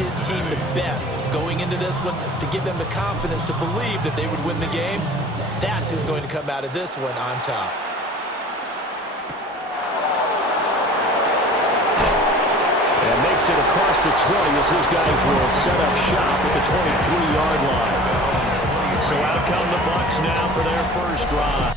his team the best going into this one to give them the confidence to believe that they would win the game. That's who's going to come out of this one on top. And makes it across the 20 as his guys will set up shop at the 23-yard line. So out come the Bucs now for their first drive.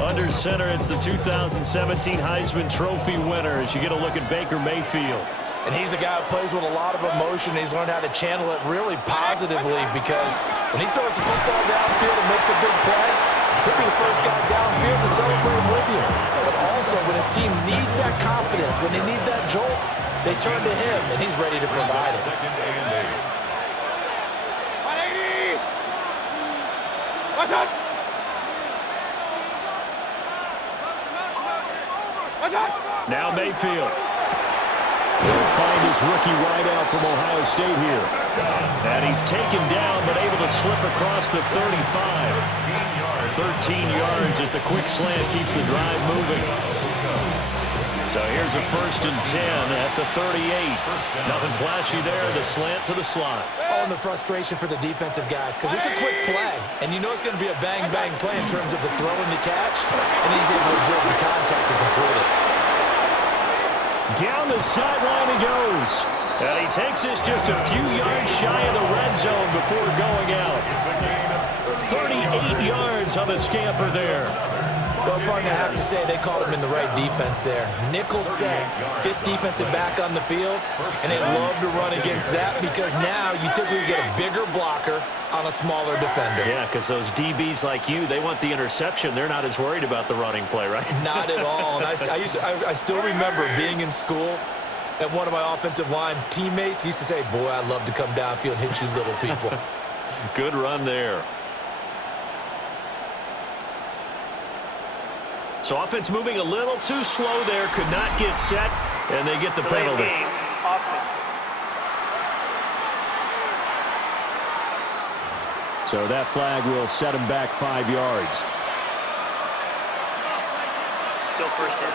Under center, it's the 2017 Heisman Trophy winner as you get a look at Baker Mayfield. And he's a guy who plays with a lot of emotion. He's learned how to channel it really positively because when he throws the football downfield and makes a big play, he'll be the first guy downfield to celebrate with you. But also, when his team needs that confidence, when they need that jolt, they turn to him, and he's ready to provide it. 180! What's up? Now Mayfield will find his rookie wideout from Ohio State here. And he's taken down but able to slip across the 35. 13 yards as the quick slant keeps the drive moving. So here's a 1st and 10 at the 38. Nothing flashy there, the slant to the slot. Oh, and the frustration for the defensive guys because it's a quick play. And you know it's going to be a bang-bang play in terms of the throw and the catch. And he's able to absorb the contact and complete it. Down the sideline he goes. And he takes this just a few yards shy of the red zone before going out. 38 yards on the scamper there. Well, partner, I have to say they called him in the right defense there. Nickel set, 5th defensive back on the field, and they love to run against that because now you typically get a bigger blocker on a smaller defender. Yeah, because those DBs like you, they want the interception. They're not as worried about the running play, right? Not at all. And I still remember being in school, and one of my offensive line teammates used to say, boy, I'd love to come downfield and hit you little people. Good run there. So offense moving a little too slow there, could not get set, and they get the penalty. So that flag will set him back 5 yards. Still first down.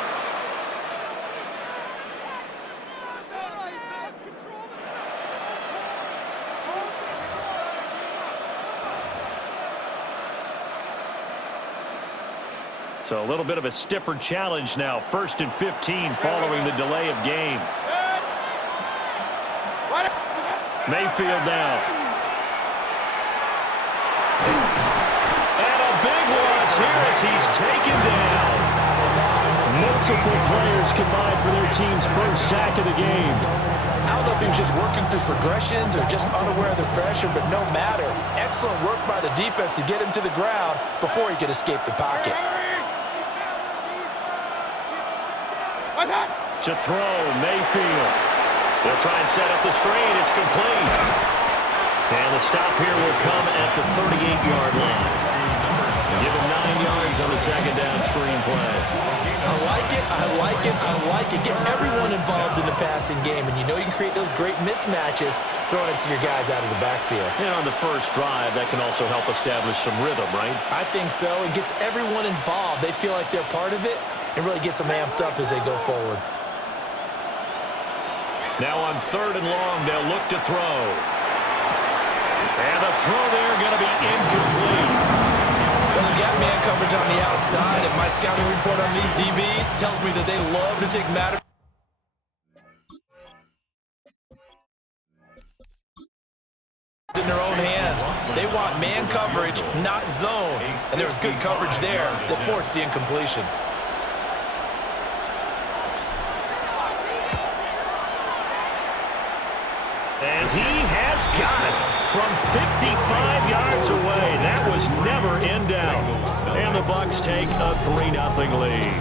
So a little bit of a stiffer challenge now. 1st and 15 following the delay of game. Mayfield now. And a big loss here as he's taken down. Multiple players combined for their team's first sack of the game. I don't know if he was just working through progressions or just unaware of the pressure, but no matter. Excellent work by the defense to get him to the ground before he could escape the pocket. To throw, Mayfield. They'll try and set up the screen. It's complete. And the stop here will come at the 38-yard line. Give him 9 yards yards on the second down screen play. I like it, I like it, I like it. Get everyone involved in the passing game, and you know you can create those great mismatches throwing it to your guys out of the backfield. And on the first drive, that can also help establish some rhythm, right? I think so. It gets everyone involved. They feel like they're part of it and really gets them amped up as they go forward. Now on 3rd and long, they'll look to throw. And the throw there going to be incomplete. Well, they've got man coverage on the outside, and my scouting report on these DBs tells me that they love to take matters in their own hands. They want man coverage, not zone. And there was good coverage there that forced the incompletion. And he has got it from 55 yards away. That was never in doubt. And the Bucs take a 3-0 lead.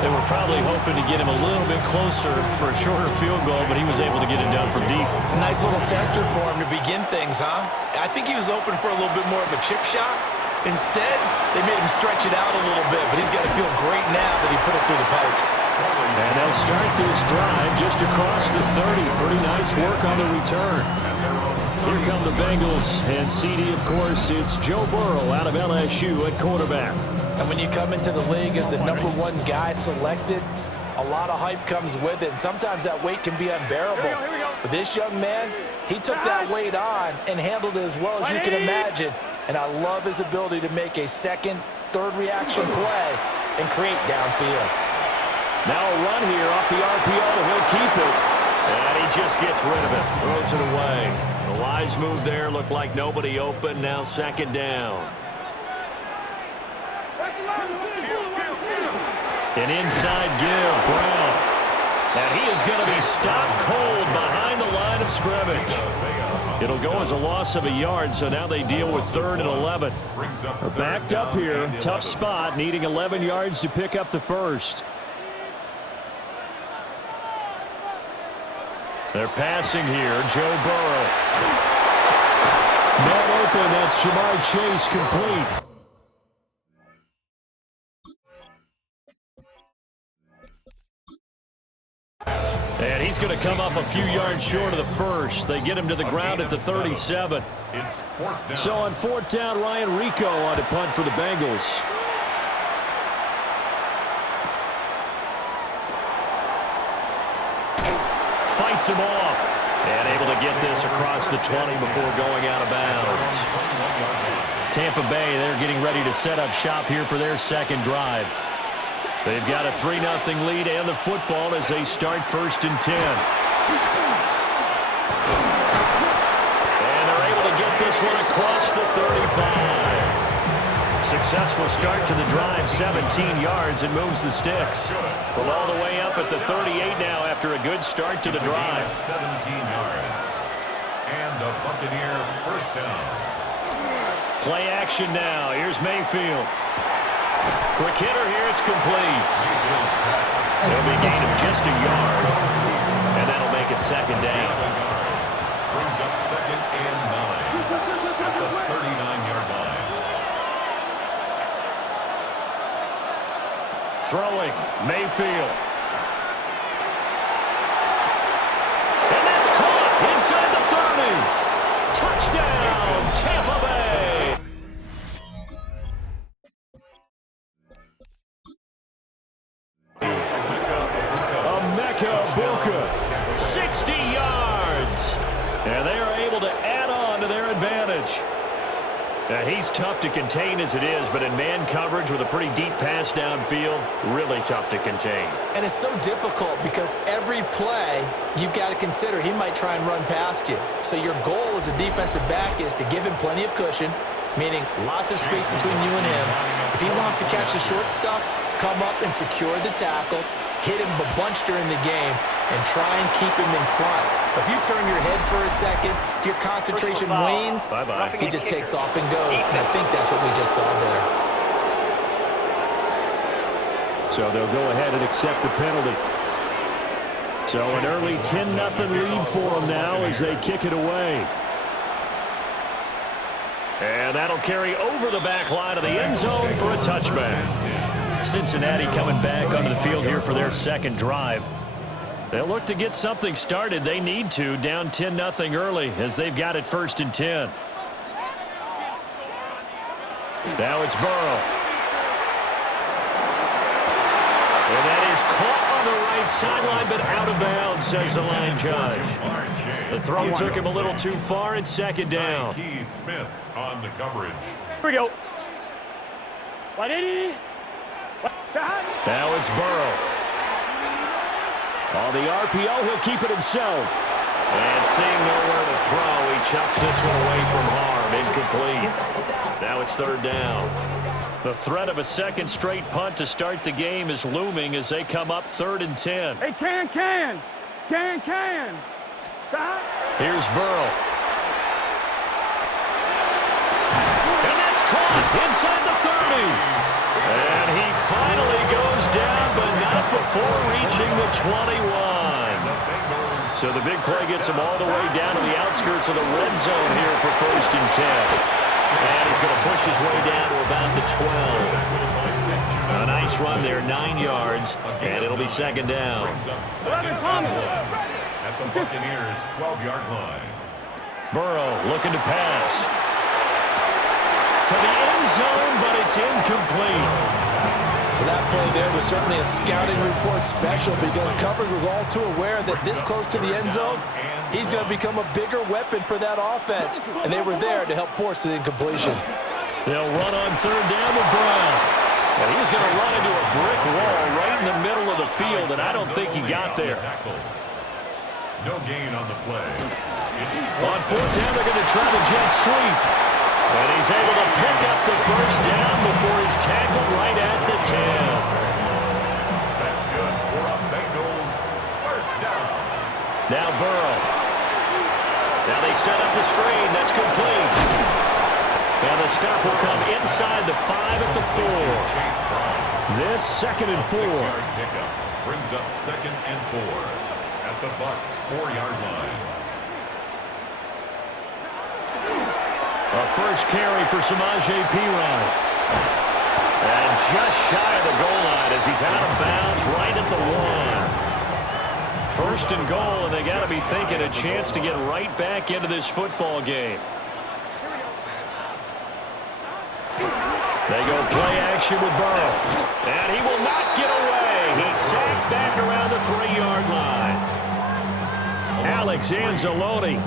They were probably hoping to get him a little bit closer for a shorter field goal, but he was able to get it down from deep. Nice little tester for him to begin things, huh? I think he was open for a little bit more of a chip shot. Instead, they made him stretch it out a little bit, but he's got to feel great now that he put it through the pipes. And they'll start this drive just across the 30. Pretty nice work on the return. Here come the Bengals, and CD, of course, it's Joe Burrow out of LSU at quarterback. And when you come into the league as the #1 guy selected, a lot of hype comes with it, and sometimes that weight can be unbearable. But this young man, he took that weight on and handled it as well as you can imagine. And I love his ability to make a second, third reaction play and create downfield. Now a run here off the RPO. He'll keep it. And he just gets rid of it. Throws it away. The wise move there. Looked like nobody open. Now 2nd down. An inside give. Brown. And he is going to be stopped cold behind the line of scrimmage. It'll go as a loss of a yard, so now they deal with 3rd and 11. They're backed up here. Tough spot, needing 11 yards to pick up the first. They're passing here. Joe Burrow. Man open. That's Jamar Chase complete. And he's going to come up a few yards short of the first. They get him to the ground at the 37. So on 4th down, Ryan Rico on to punt for the Bengals. Fights him off. And able to get this across the 20 before going out of bounds. Tampa Bay, they're getting ready to set up shop here for their 2nd drive. They've got a 3-0 lead and the football as they start 1st and 10. And they're able to get this one across the 35. Successful start to the drive, 17 yards, and moves the sticks. From all the way up at the 38 now after a good start to the drive. 17 yards. And a Buccaneer 1st down. Play action now. Here's Mayfield. Quick hitter here, it's complete. There'll be a gain of just a yard, and that'll make it 2nd down. Brings up 2nd and 9 at the 39-yard line. Throwing, Mayfield. And that's caught inside the 30. Touchdown, Tampa Bay. Bucca, 60 yards. And they are able to add on to their advantage. Now, he's tough to contain as it is, but in man coverage with a pretty deep pass downfield, really tough to contain. And it's so difficult because every play you've got to consider he might try and run past you. So your goal as a defensive back is to give him plenty of cushion, meaning lots of space between you and him. If he wants to catch the short stuff, come up and secure the tackle, hit him a bunch during the game, and try and keep him in front. If you turn your head for a second, if your concentration wanes, he just takes off and goes. And I think that's what we just saw there. So they'll go ahead and accept the penalty. So an early 10-0 lead for them now as they kick it away. And that'll carry over the back line of the end zone for a touchback. Cincinnati coming back onto the field here for their second drive. They'll look to get something started. They need to, down 10-0 early as they've got it 1st and 10. Now it's Burrow. And that is caught on the right sideline, but out of bounds, says the line judge. The throw took him a little too far. It's 2nd down. Smith on the coverage. Here we go. Now it's Burrow. On the RPO, he'll keep it himself. And seeing nowhere to throw, he chucks this one away from harm. Incomplete. Now it's 3rd down. The threat of a second straight punt to start the game is looming as they come up 3rd and 10. Hey, can. Here's Burrow. And that's caught inside the 30. And he finally goes down, but not before reaching the 21. So the big play gets him all the way down to the outskirts of the red zone here for 1st and 10. And he's going to push his way down to about the 12. A nice run there, 9 yards, and it'll be 2nd down. At the Buccaneers' 12-yard line. Burrow looking to pass. To the end zone, but it's incomplete. Well, that play there was certainly a scouting report special because coverage was all too aware that this close to the end zone, he's going to become a bigger weapon for that offense, and they were there to help force the incompletion. They'll run on 3rd down with Brown. And he's going to run into a brick wall right in the middle of the field, and I don't think he got there. No gain on the play. On 4th down, they're going to try the jet sweep. And he's able to pick up the 1st down before he's tackled right at the 10. That's good for a Bengals 1st down. Now Burrow. Now they set up the screen. That's complete. And the stop will come inside the 5 at the 4. This 2nd and 4. 6-yard pickup brings up 2nd and 4 at the Bucs' 4-yard line. A first carry for Samaje Perine. And just shy of the goal line as he's out of bounds right at the 1. 1st and goal, and they got to be thinking a chance to get right back into this football game. They go play action with Burrow. And he will not get away. He's sacked back around the 3-yard line. Alex Anzalone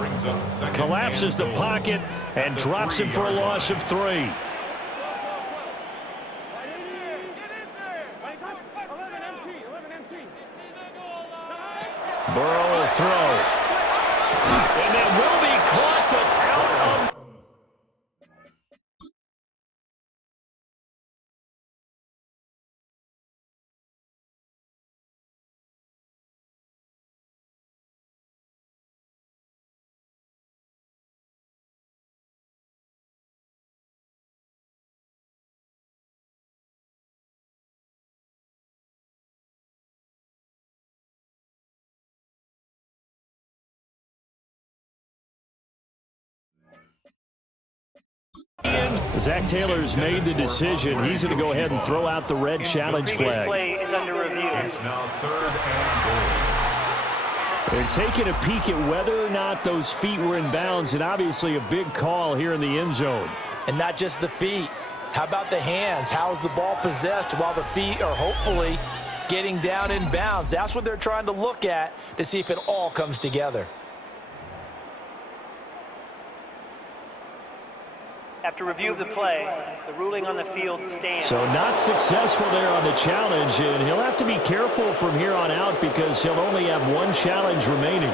collapses the pocket and drops him for a loss of 3. Burrow will throw. And that will be caught, but out of... Zach Taylor's made the decision. He's going to go ahead and throw out the red challenge flag. Play is under review. It's now 3rd and goal. They're taking a peek at whether or not those feet were in bounds, and obviously a big call here in the end zone. And not just the feet. How about the hands? How's the ball possessed while the feet are hopefully getting down in bounds? That's what they're trying to look at to see if it all comes together. After review of the play, the ruling on the field stands. So not successful there on the challenge, and he'll have to be careful from here on out because he'll only have 1 challenge remaining.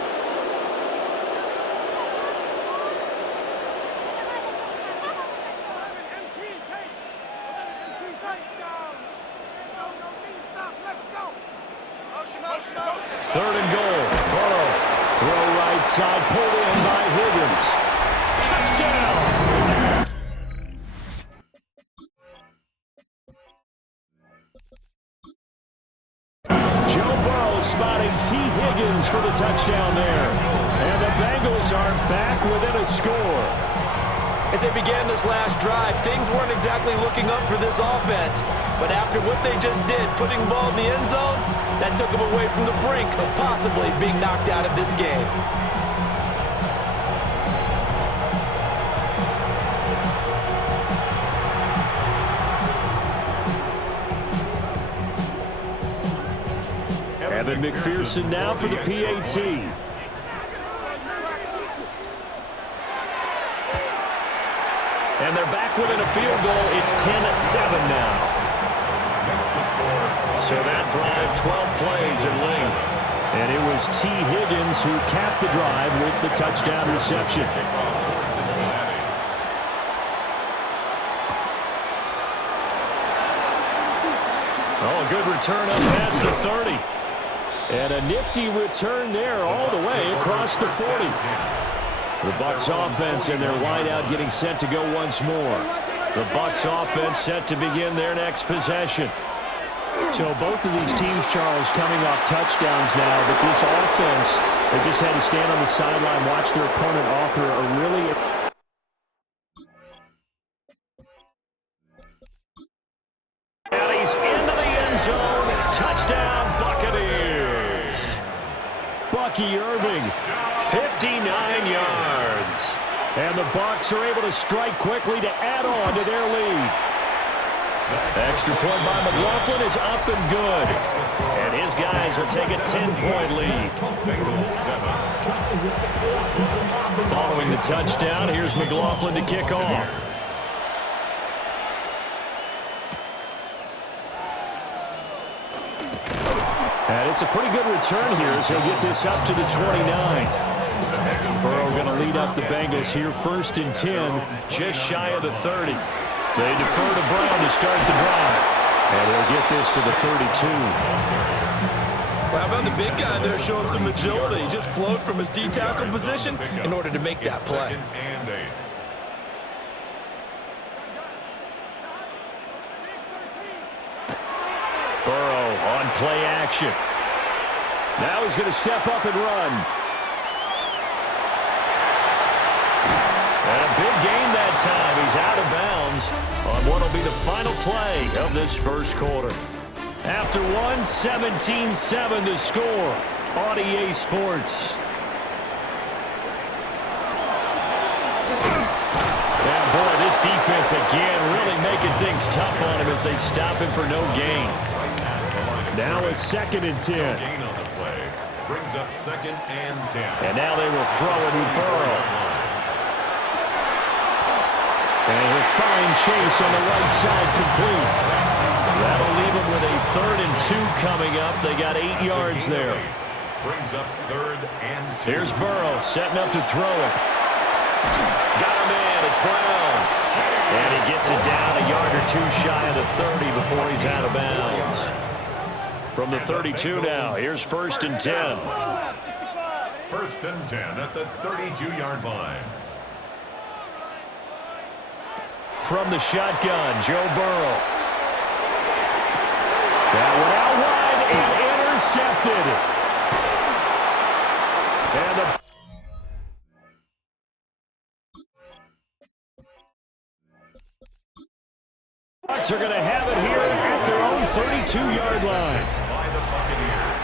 Third and goal. Burrow. Throw right side. Pulled in by Higgins. Touchdown. Joe Burrow spotting T. Higgins for the touchdown there. And the Bengals are back within a score. As they began this last drive, things weren't exactly looking up for this offense. But after what they just did, putting the ball in the end zone, that took them away from the brink of possibly being knocked out of this game. Evan McPherson now for the PAT. And they're back within a field goal. It's 10-7 now. So that drive, 12 plays in length. And it was T. Higgins who capped the drive with the touchdown reception. Oh, a good return up past the 30. And a nifty return there all the way across the 40. The Bucs offense and their wideout getting set to go once more. The Bucs offense set to begin their next possession. So both of these teams, Charles, coming off touchdowns now, but this offense, they just had to stand on the sideline, watch their opponent offer a really... And he's into the end zone. Touchdown, Buccaneers. Bucky Irving, 59 yards. And the Bucs are able to strike quickly to add on to their lead. Extra point by McLaughlin is up and good. And his guys will take a 10-point lead. Following the touchdown, here's McLaughlin to kick off. And it's a pretty good return here as he'll get this up to the 29. Burrow going to lead up the Bengals here, 1st and 10, just shy of the 30. They defer to Brown to start the drive. And he'll get this to the 32. Well, how about the big guy there showing some agility? He just flowed from his D-tackle position in order to make that play. Burrow on play action. Now he's going to step up and run. And a big gain that time. He's out of bounds on what will be the final play of this first quarter. After one, 17-7 to score on EA Sports. Now, boy, this defense again really making things tough on him as they stop him for no gain. Now a 2nd and 10. Gain on the play brings up 2nd and 10. And now they will throw it with Burrow. And he'll find Chase on the right side complete. That'll leave him with a 3rd and 2 coming up. They got 8 yards there. Brings up 3rd and 2. Here's Burrow setting up to throw it. Got him in. It's Brown. And he gets it down a yard or 2 shy of the 30 before he's out of bounds. From the 32 now, here's 1st and 10. 1st and 10 at the 32-yard line. From the shotgun, Joe Burrow. That one out wide and intercepted. And the Bucs are going to have it here at their own 32-yard line.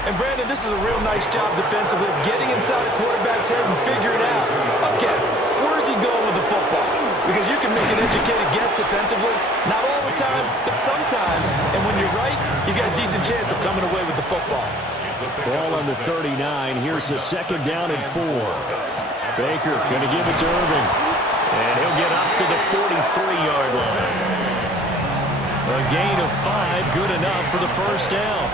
And Brandon, this is a real nice job defensively of getting inside a quarterback's head and figuring out, okay, where's he going with the football? Because you can make an educated guess defensively, not all the time, but sometimes. And when you're right, you got a decent chance of coming away with the football. Ball on the 39. Here's the 2nd down and 4. Baker going to give it to Irving. And he'll get up to the 43-yard line. A gain of 5, good enough for the 1st down.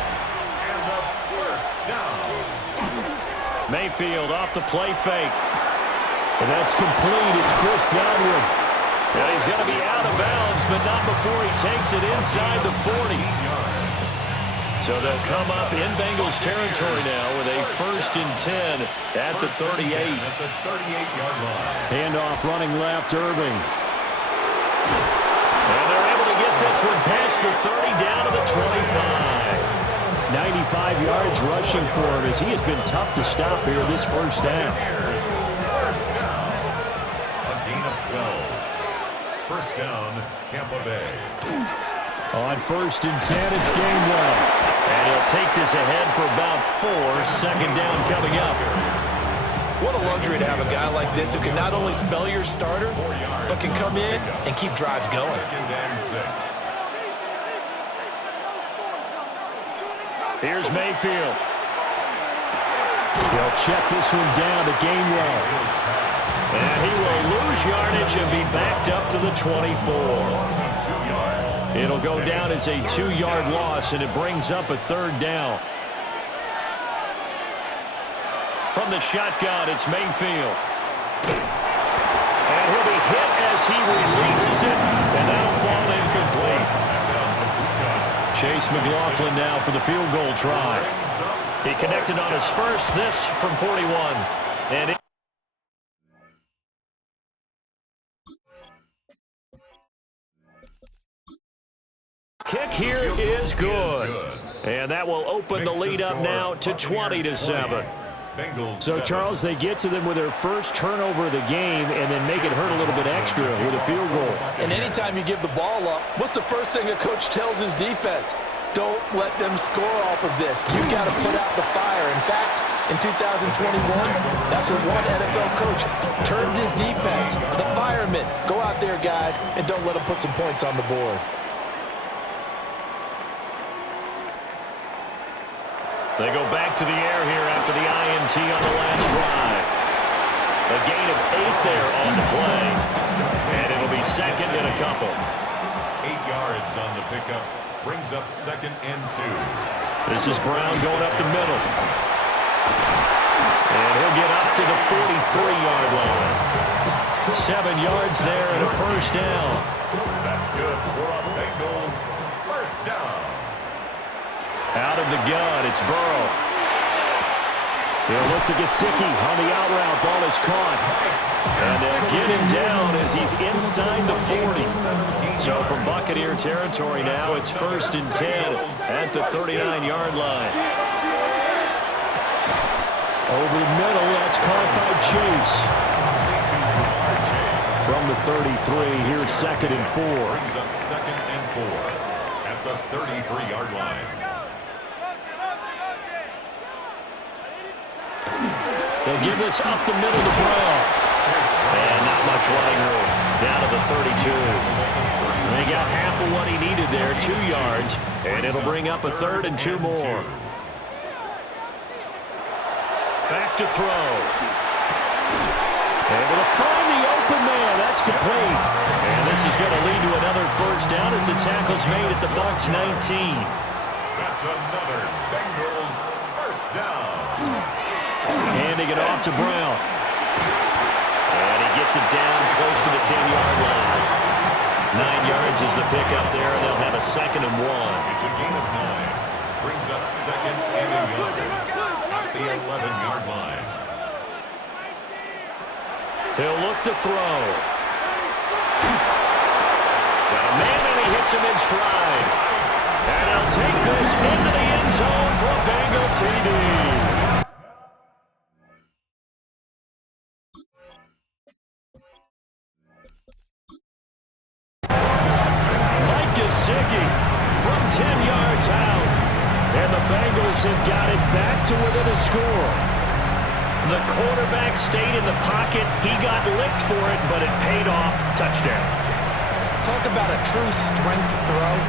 Mayfield off the play fake. And that's complete. It's Chris Godwin. And he's going to be out of bounds, but not before he takes it inside the 40. So they'll come up in Bengals territory now with a 1st and 10 at the 38. At the 38-yard line. Handoff running left, Irving. And they're able to get this one past the 30 down to the 25. 95 yards rushing for him as he has been tough to stop here this 1st down. A gain of 12. First down, Tampa Bay. On 1st and 10, it's Gainwell. And he'll take this ahead for about 4. Second down coming up. What a luxury to have a guy like this who can not only spell your starter, but can come in and keep drives going. Second and 6. Here's Mayfield. He'll check this one down to Gainwell. And he will lose yardage and be backed up to the 24. It'll go down as a 2-yard loss, and it brings up a 3rd down. From the shotgun, it's Mayfield. And he'll be hit as he releases it, and that'll fall incomplete. Chase McLaughlin now for the field goal try. He connected on his first, this from 41. And kick here is good. And that will open the lead up now to 20-7. So, Charles, they get to them with their first turnover of the game and then make it hurt a little bit extra with a field goal. And anytime you give the ball up, what's the first thing a coach tells his defense? Don't let them score off of this. You've got to put out the fire. In fact, in 2021, that's what one NFL coach termed his defense, the firemen. Go out there, guys, and don't let them put some points on the board. They go back to the air here after the INT on the last drive. A gain of 8 there on the play. And it'll be second and a couple. 8 yards on the pickup. Brings up 2nd and 2. This is Brown going up the middle. And he'll get up to the 43-yard line. 7 yards there and a first down. That's good for a Bengals first down. Out of the gun, it's Burrow. He'll look to Gesicki on the out route. Ball is caught. And they'll get him down as he's inside the 40. So from Buccaneer territory now, it's 1st and 10 at the 39-yard line. Over the middle, that's caught by Chase. From the 33, here's 2nd and 4. Brings up 2nd and 4 at the 33-yard line. They'll give this up the middle to Brown. And not much running room. Down to the 32. They got half of what he needed there, 2 yards. And it'll bring up a 3rd and 2 more. Back to throw. Able to find the open man. That's complete. And this is going to lead to another first down as the tackle's made at the Bucs 19. That's another Bengals first down. Handing it off to Brown. And he gets it down close to the 10-yard line. 9 yards is the pickup there, and they'll have a 2nd and 1. It's a gain of 9. Brings up 2nd and a yard at the 11-yard line. He'll look to throw. Got a man, and he hits him in stride. And he'll take this into the end zone for a Bengal TD. Gesicki from 10 yards out. And the Bengals have got it back to within a score. The quarterback stayed in the pocket. He got licked for it, but it paid off. Touchdown. Talk about a true strength throw.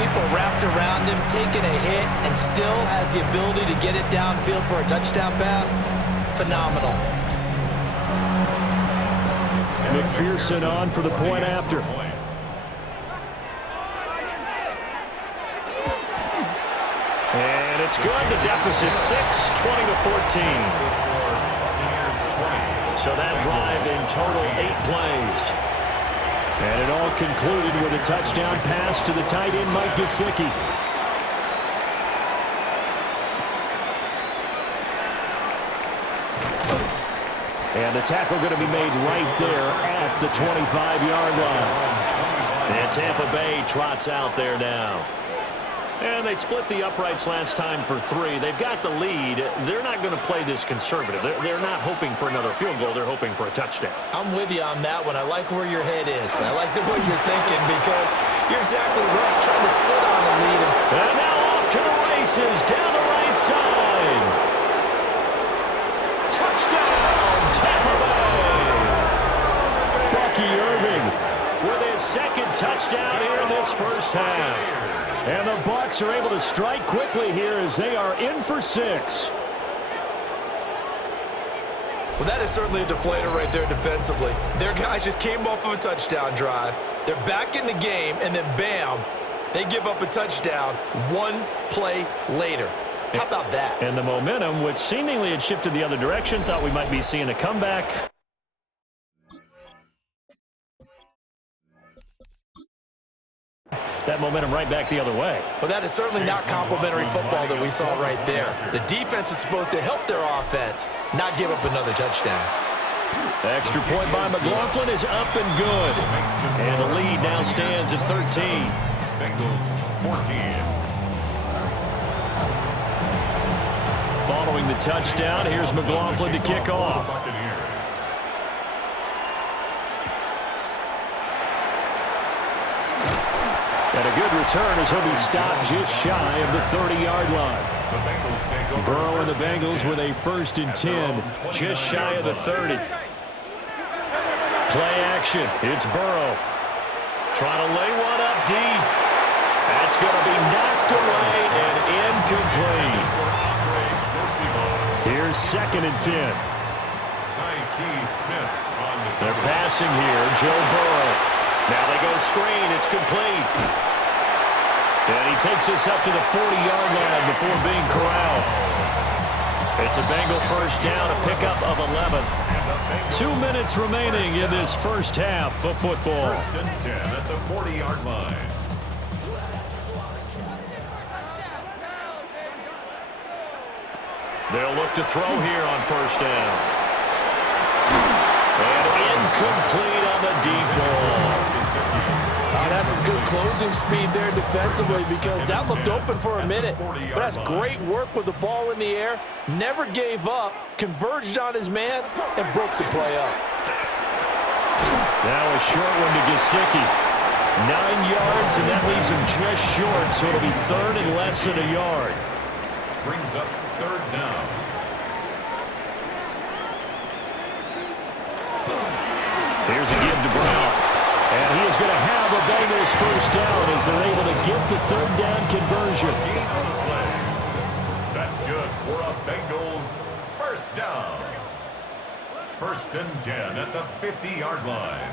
People wrapped around him, taking a hit, and still has the ability to get it downfield for a touchdown pass. Phenomenal. McPherson on for the point after. And it's good. The deficit 6, 20-14. So that drive in total 8 plays. And it all concluded with a touchdown pass to the tight end, Mike Gesicki. And the tackle going to be made right there at the 25-yard line. And Tampa Bay trots out there now. And they split the uprights last time for 3. They've got the lead. They're not going to play this conservative. They're not hoping for another field goal. They're hoping for a touchdown. I'm with you on that one. I like where your head is. I like the way you're thinking because you're exactly right. Trying to sit on a lead. And now off to the races down the right side. Touchdown, Tampa Bay. Bucky Irving with his second touchdown here in this first half. And the Bucs are able to strike quickly here as they are in for 6. Well, that is certainly a deflator right there defensively. Their guys just came off of a touchdown drive. They're back in the game, and then bam, they give up a touchdown 1 play later. How about that? And the momentum, which seemingly had shifted the other direction, thought we might be seeing a comeback. That momentum right back the other way. Well, that is certainly not complimentary football that we saw right there. The defense is supposed to help their offense, not give up another touchdown. Extra point by McLaughlin is up and good. And the lead now stands at 13. Bengals 14. Following the touchdown, here's McLaughlin to kick off. And a good return as he'll be stopped just shy of the 30-yard line. Burrow and the Bengals with a 1st and 10, just shy of the 30. Play action. It's Burrow. Trying to lay one up deep. That's going to be knocked away and incomplete. Here's 2nd and 10. They're passing here. Joe Burrow. Now they go screen. It's complete. And he takes this up to the 40-yard line before being corralled. It's a Bengal first down, a pickup of 11. 2 minutes remaining in this first half of football. 1st and 10 at the 40-yard line. They'll look to throw here on 1st down. And incomplete on the deep ball. That's some good closing speed there defensively because that looked open for a minute. But that's great work with the ball in the air. Never gave up, converged on his man, and broke the play up. Now a short one to Gesicki. 9 yards, and that leaves him just short, so it'll be 3rd and less than a yard. Brings up 3rd down. Here's a give to Brown. And he is going to have a Bengals first down as they're able to get the 3rd down conversion. Gain on the play. That's good for a Bengals first down. 1st and 10 at the 50-yard line.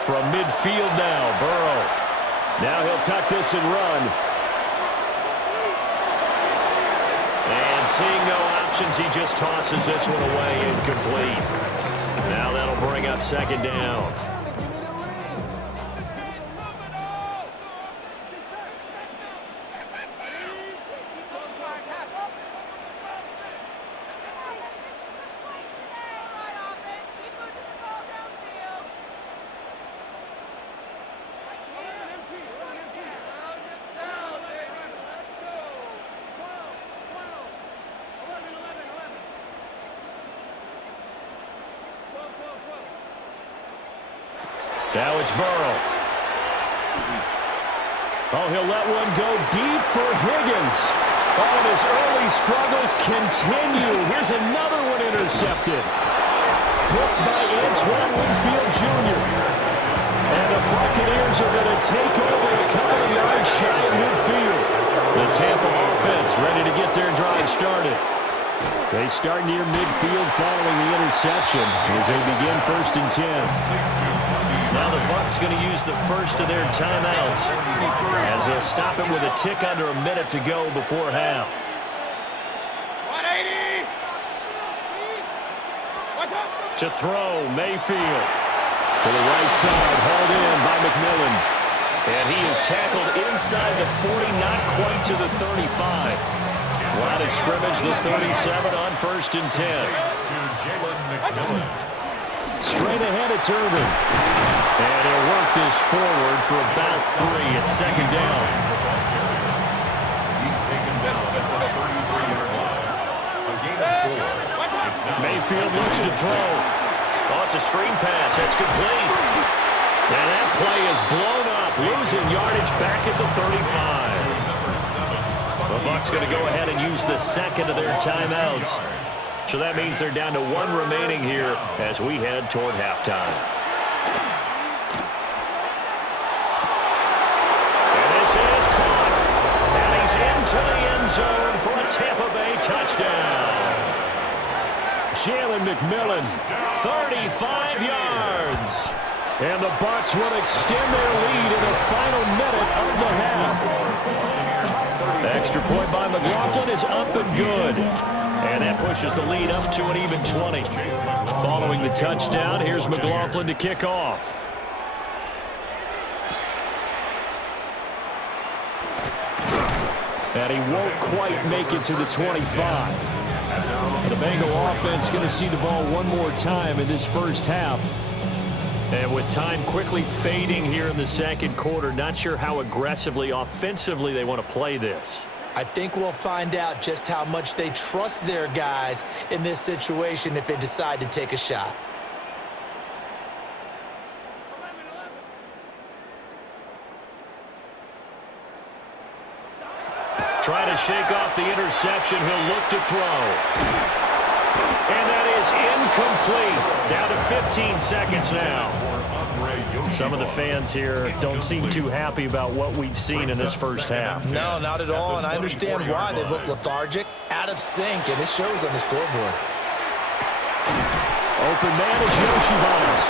From midfield now, Burrow. Now he'll tuck this and run. And seeing no options, he just tosses this one away, incomplete. Now that'll bring up 2nd down. Now it's Burrow. Oh, he'll let one go deep for Higgins. Oh, and his early struggles continue. Here's another one intercepted. Picked by Antoine Winfield Jr. And the Buccaneers are going to take over a couple of yards shy of midfield. The Tampa offense ready to get their drive started. They start near midfield following the interception as they begin 1st and 10. Now the Bucs going to use the first of their timeouts as they'll stop it with a tick under a minute to go before half. 180. To throw, Mayfield. To the right side, hauled in by McMillan. And he is tackled inside the 40, not quite to the 35. Line of scrimmage, the 37 on 1st and 10. To Jalen McMillan. Straight ahead, it's Irving. And he'll work this forward for about 3 at second down. He's taken down at the 33-yard line. A gain of 4. It's now Mayfield looks to throw. Oh, it's a screen pass. That's complete. And that play is blown up, losing yardage back at the 35. The Bucs going to go ahead and use the second of their timeouts. So that means they're down to 1 remaining here as we head toward halftime. And this is caught. And he's into the end zone for a Tampa Bay touchdown. Jalen McMillan, 35 yards. And the Bucs will extend their lead in the final minute of the half. Extra point by McLaughlin is up and good. And that pushes the lead up to an even 20. Following the touchdown, here's McLaughlin to kick off. And he won't quite make it to the 25. The Bengal offense going to see the ball one more time in this first half. And with time quickly fading here in the second quarter, not sure how aggressively, offensively they want to play this. I think we'll find out just how much they trust their guys in this situation if they decide to take a shot. Trying to shake off the interception. He'll look to throw. And that is incomplete. Down to 15 seconds now. Some of the fans here don't seem too happy about what we've seen in this first half. No, not at all, and I understand why. They look lethargic, out of sync, and it shows on the scoreboard. Open man is Yoshivas.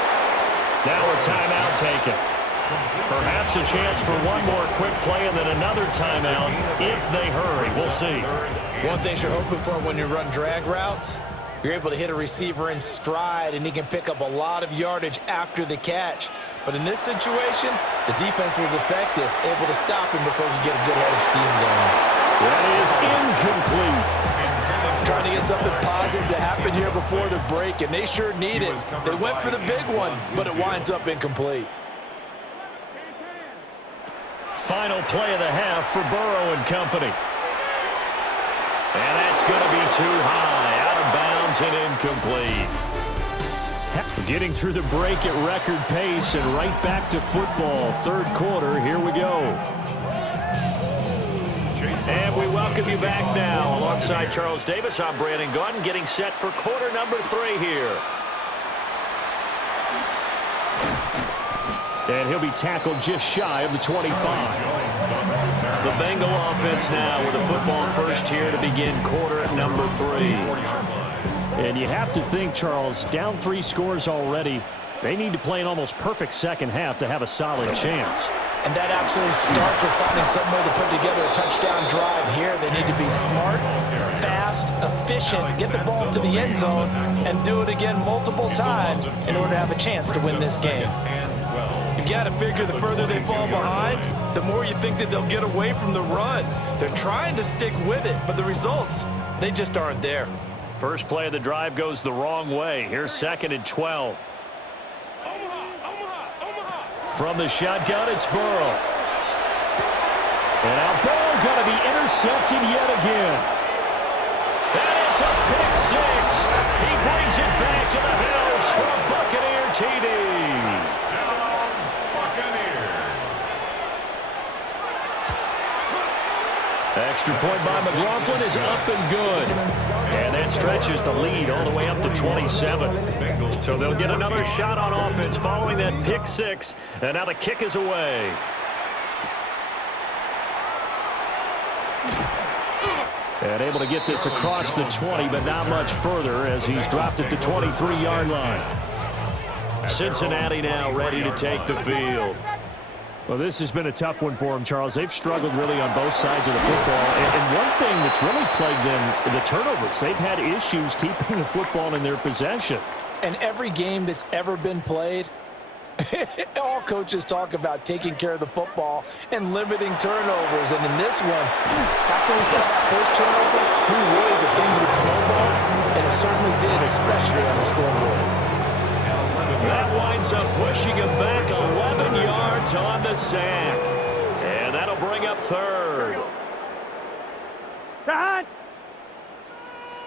Now a timeout taken. Perhaps a chance for one more quick play and then another timeout if they hurry. We'll see. One thing you're hoping for when you run drag routes, you're able to hit a receiver in stride, and he can pick up a lot of yardage after the catch. But in this situation, the defense was effective, able to stop him before he could get a good head of steam going. That is incomplete. Trying to get something positive to happen here before the break, and they sure need it. They went for the big one, but it winds up incomplete. Final play of the half for Burrow and company. And that's going to be too high, out of bounds and incomplete. Getting through the break at record pace and right back to football. Third quarter, here we go. And we welcome you back now. Alongside Charles Davis, I'm Brandon Gaudin, getting set for quarter number 3 here. And he'll be tackled just shy of the 25. The Bengal offense now with a football first here to begin quarter number 3. And you have to think, Charles, down 3 scores already. They need to play an almost perfect second half to have a solid chance. And that absolutely starts with finding some way to put together a touchdown drive here. They need to be smart, fast, efficient, get the ball to the end zone, and do it again multiple times in order to have a chance to win this game. You've got to figure the further they fall behind, the more you think that they'll get away from the run. They're trying to stick with it, but the results, they just aren't there. First play of the drive goes the wrong way. Here's 2nd and 12. From the shotgun, it's Burrow. And now Burrow going to be intercepted yet again. And it's a pick 6. He brings it back to the house for a Buccaneer TD. Extra point by McLaughlin is up and good. And that stretches the lead all the way up to 27. So they'll get another shot on offense following that pick 6. And now the kick is away. And able to get this across the 20, but not much further as he's dropped at the 23-yard line. Cincinnati now ready to take the field. Well, this has been a tough one for them, Charles. They've struggled really on both sides of the football. And one thing that's really plagued them, the turnovers. They've had issues keeping the football in their possession. And every game that's ever been played, all coaches talk about taking care of the football and limiting turnovers. And in this one, after we saw that first turnover, we knew really that things would snowball, and it certainly did, especially on the scoreboard. That winds up pushing him back 11 yards on the sack. And that'll bring up third.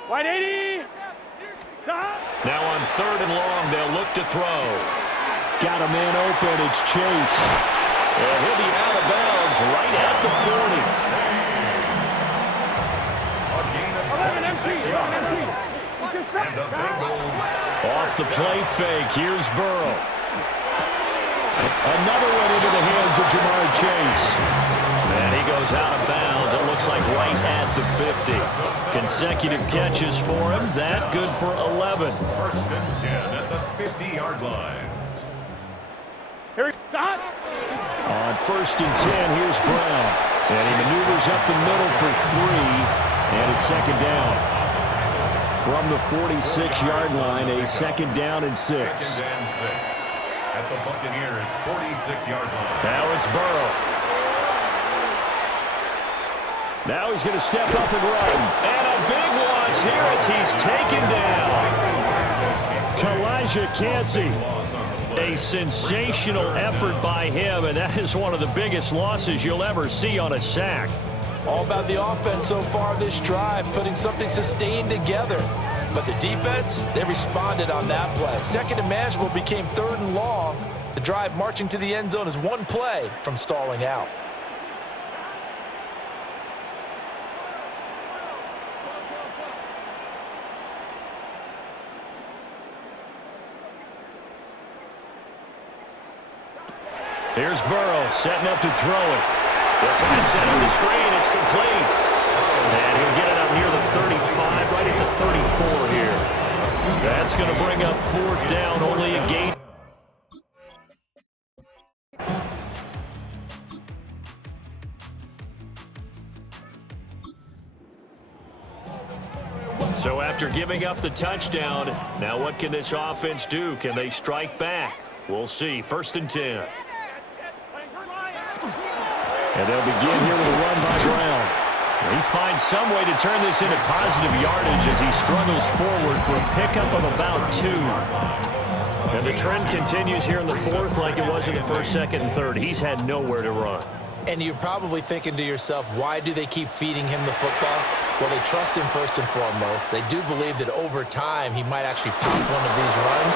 Wide 80. Now on third and long, they'll look to throw. Got a man open. It's Chase. And he'll be out of bounds right at the 40. A gain of 26 yards. And the Bengals. Off the play fake. Here's Burrow. Another one into the hands of Jamar Chase. And he goes out of bounds. It looks like right at the 50. Consecutive catches for him. That good for 11. First and 10 at the 50-yard line. On first and 10, here's Brown. And he maneuvers up the middle for 3. And it's second down. From the 46-yard line, a second down and 6. Second and 6 at the Buccaneers' 46-yard line. Now it's Burrow. Now he's going to step up and run. And a big loss here as he's taken down. Elijah Cansey. A sensational effort by him, and that is one of the biggest losses you'll ever see on a sack. All about the offense so far this drive, putting something sustained together. But the defense, they responded on that play. Second and manageable became third and long. The drive marching to the end zone is one play from stalling out. Here's Burrow setting up to throw it. They'll try and set up the screen. It's complete. And he'll get it up near the 35, right at the 34 here. That's going to bring up fourth down, only a gain. So after giving up the touchdown, now what can this offense do? Can they strike back? We'll see. First and 10. And they'll begin here with a run by Brown. He finds some way to turn this into positive yardage as he struggles forward for a pickup of about 2. And the trend continues here in the fourth like it was in the first, second, and third. He's had nowhere to run. And you're probably thinking to yourself, why do they keep feeding him the football? Well, they trust him first and foremost. They do believe that over time he might actually pop one of these runs.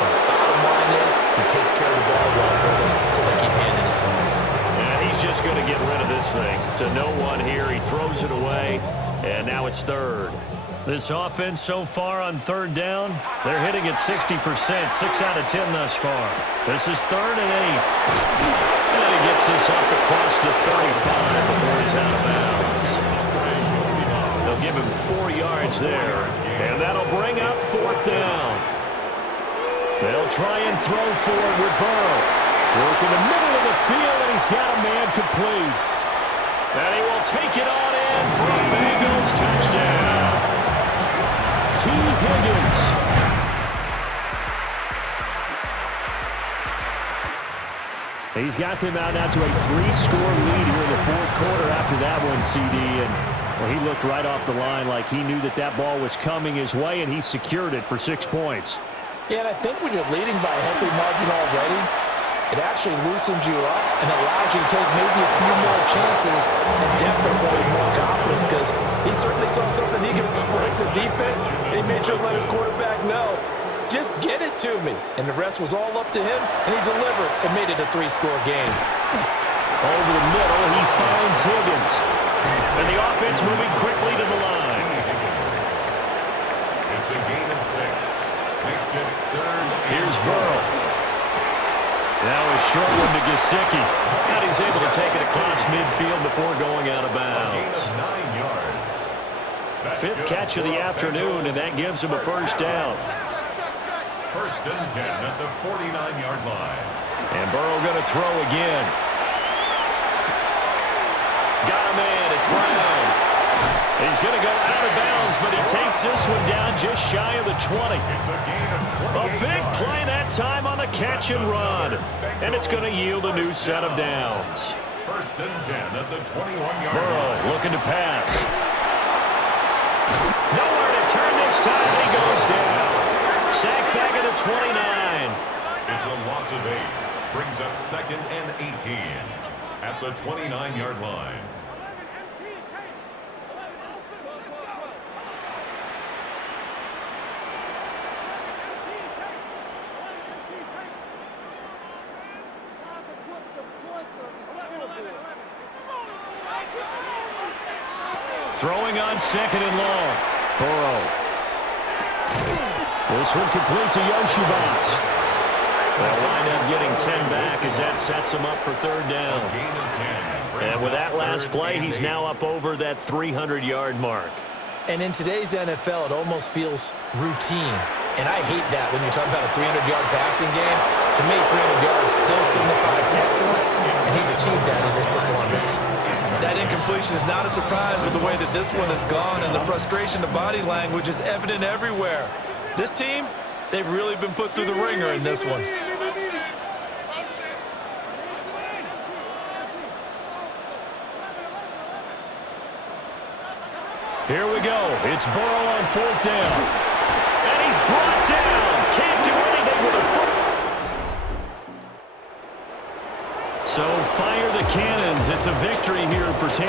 But the bottom line is he takes care of the ball well for them, so they keep handing it to him. He's just going to get rid of this thing. To no one here. He throws it away, and now it's third. This offense so far on third down, they're hitting at 60%, 6 out of 10 thus far. This is third and 8. And he gets this up across the 35 before he's out of bounds. They'll give him 4 yards there, and that'll bring up fourth down. They'll try and throw forward with Burrow. Working the middle of the field, and he's got a man complete. And he will take it on in for a Bengals touchdown. T. Higgins. He's got them out now to a 3-score lead here in the fourth quarter after that one, CD. And well, he looked right off the line like he knew that that ball was coming his way, and he secured it for 6 points. Yeah, and I think when you're leading by a healthy margin already, it actually loosens you up and allows you to take maybe a few more chances and definitely more confidence because he certainly saw something he could exploit the defense. And he made sure to let his quarterback know, just get it to me. And the rest was all up to him, and he delivered and made it a 3-score game. Over the middle, he finds Higgins. And the offense moving quickly to the line. It's a gain of 6. Makes it third. Here's Burrow. Now a short one to Gesicki. And he's able to take it across midfield before going out of bounds. 9 yards. That's 5th good. catch of the afternoon, and that gives him a first down. First and 10 at the 49-yard line. And Burrow going to throw again. Got a man. It's Brown. He's going to go out of bounds, but he takes this one down just shy of the 20. It's a gain of 28 A big yards. play that time on the catch and run. And it's going to yield a new set of downs. First and 10 at the 21-yard line. Burrow looking to pass. Nowhere to turn this time. He goes down. Sack back at the 29. It's a loss of 8. Brings up 2nd and 18 at the 29-yard line. Throwing on 2nd and long. Burrow. This one complete to Yoshivas. They'll wind up getting 10 back as that sets him up for 3rd down. And with that last play, he's now up over that 300-yard mark. And in today's NFL, it almost feels routine. And I hate that when you talk about a 300-yard passing game. To me, 300 yards still signifies excellence, and he's achieved that in this performance. That incompletion is not a surprise with the way that this one has gone, and the frustration, the body language is evident everywhere. This team, they've really been put through the ringer in this one. Here we go. It's Burrow on 4th down. And he's brought down. Can't do anything with a foot. So fire the cannons. It's a victory here for Tampa.